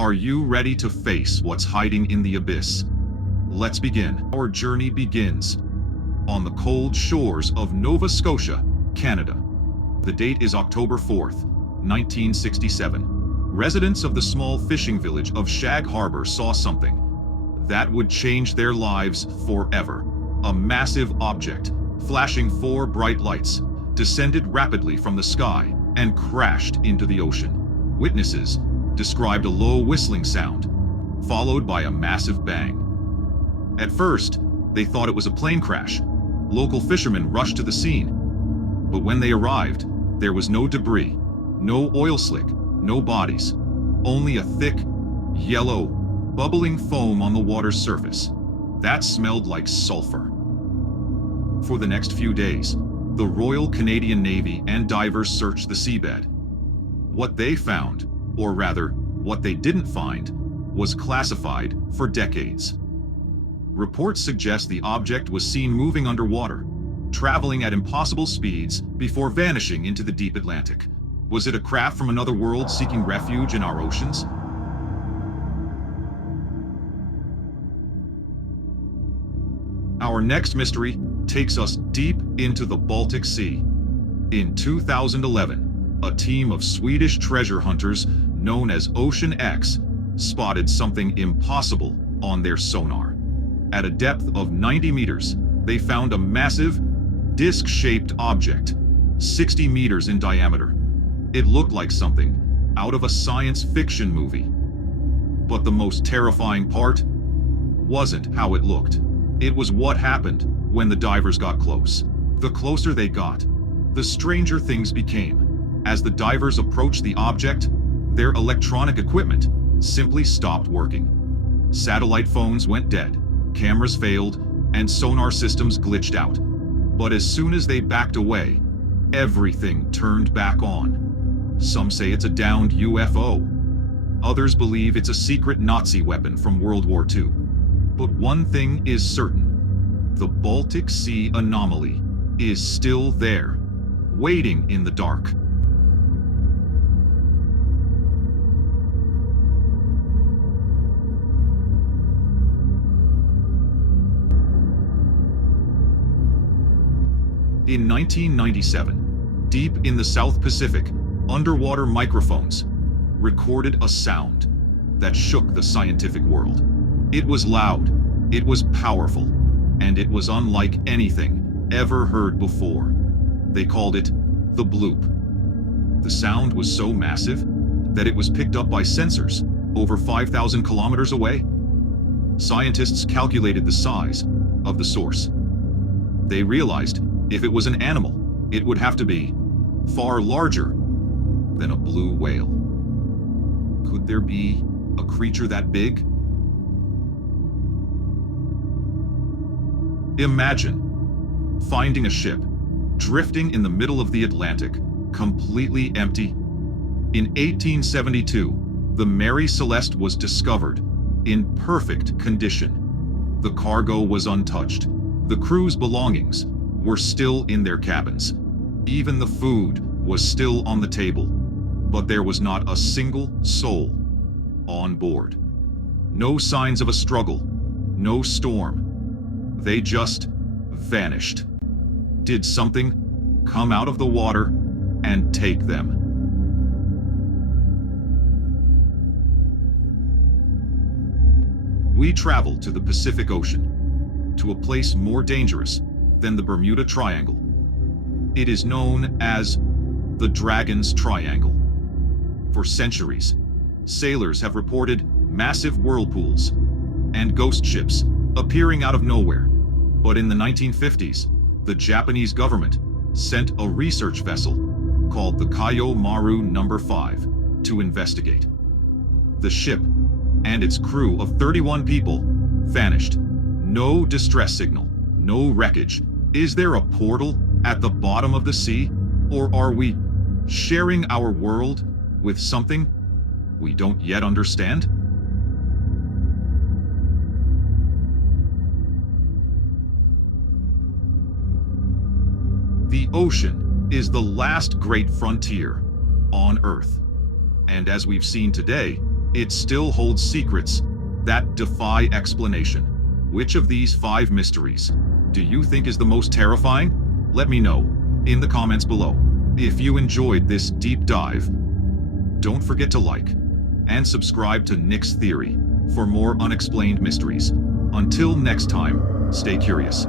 Are you ready to face what's hiding in the abyss? Let's begin. Our journey begins on the cold shores of Nova Scotia, Canada. The date is October 4th, 1967. Residents of the small fishing village of Shag Harbour saw something that would change their lives forever. A massive object, flashing 4 bright lights, descended rapidly from the sky and crashed into the ocean. Witnesses described a low whistling sound, followed by a massive bang. At first, they thought it was a plane crash. Local fishermen rushed to the scene, but when they arrived, there was no debris, no oil slick, no bodies, only a thick, yellow, bubbling foam on the water's surface. That smelled like sulfur. For the next few days, the Royal Canadian Navy and divers searched the seabed. What they found, or rather, what they didn't find, was classified for decades. Reports suggest the object was seen moving underwater, traveling at impossible speeds before vanishing into the deep Atlantic. Was it a craft from another world seeking refuge in our oceans? Our next mystery takes us deep into the Baltic Sea. In 2011, a team of Swedish treasure hunters known as Ocean X spotted something impossible on their sonar. At a depth of 90 meters, they found a massive, disc-shaped object, 60 meters in diameter. It looked like something out of a science fiction movie. But the most terrifying part wasn't how it looked. It was what happened when the divers got close. The closer they got, the stranger things became. As the divers approached the object, their electronic equipment simply stopped working. Satellite phones went dead, cameras failed, and sonar systems glitched out. But as soon as they backed away, everything turned back on. Some say it's a downed UFO. Others believe it's a secret Nazi weapon from World War II. But one thing is certain: the Baltic Sea anomaly is still there, waiting in the dark. In 1997, deep in the South Pacific, underwater microphones recorded a sound that shook the scientific world. It was loud, it was powerful, and it was unlike anything ever heard before. They called it the Bloop. The sound was so massive that it was picked up by sensors over 5,000 kilometers away. Scientists calculated the size of the source. They realized if it was an animal, it would have to be far larger than a blue whale. Could there be a creature that big? Imagine finding a ship drifting in the middle of the Atlantic, completely empty. In 1872, the Mary Celeste was discovered in perfect condition. The cargo was untouched. The crew's belongings were still in their cabins. Even the food was still on the table, but there was not a single soul on board. No signs of a struggle, no storm. They just vanished. Did something come out of the water and take them? We traveled to the Pacific Ocean, to a place more dangerous than the Bermuda Triangle. It is known as the Dragon's Triangle. For centuries, sailors have reported massive whirlpools and ghost ships appearing out of nowhere. But in the 1950s, the Japanese government sent a research vessel called the Kayo Maru No. 5 to investigate. The ship and its crew of 31 people vanished. No distress signal, no wreckage. Is there a portal at the bottom of the sea? Or are we sharing our world with something we don't yet understand? The ocean is the last great frontier on Earth. And as we've seen today, it still holds secrets that defy explanation. Which of these 5 mysteries do you think is the most terrifying? Let me know in the comments below. If you enjoyed this deep dive, don't forget to like and subscribe to Nick's Theory for more unexplained mysteries. Until next time, stay curious.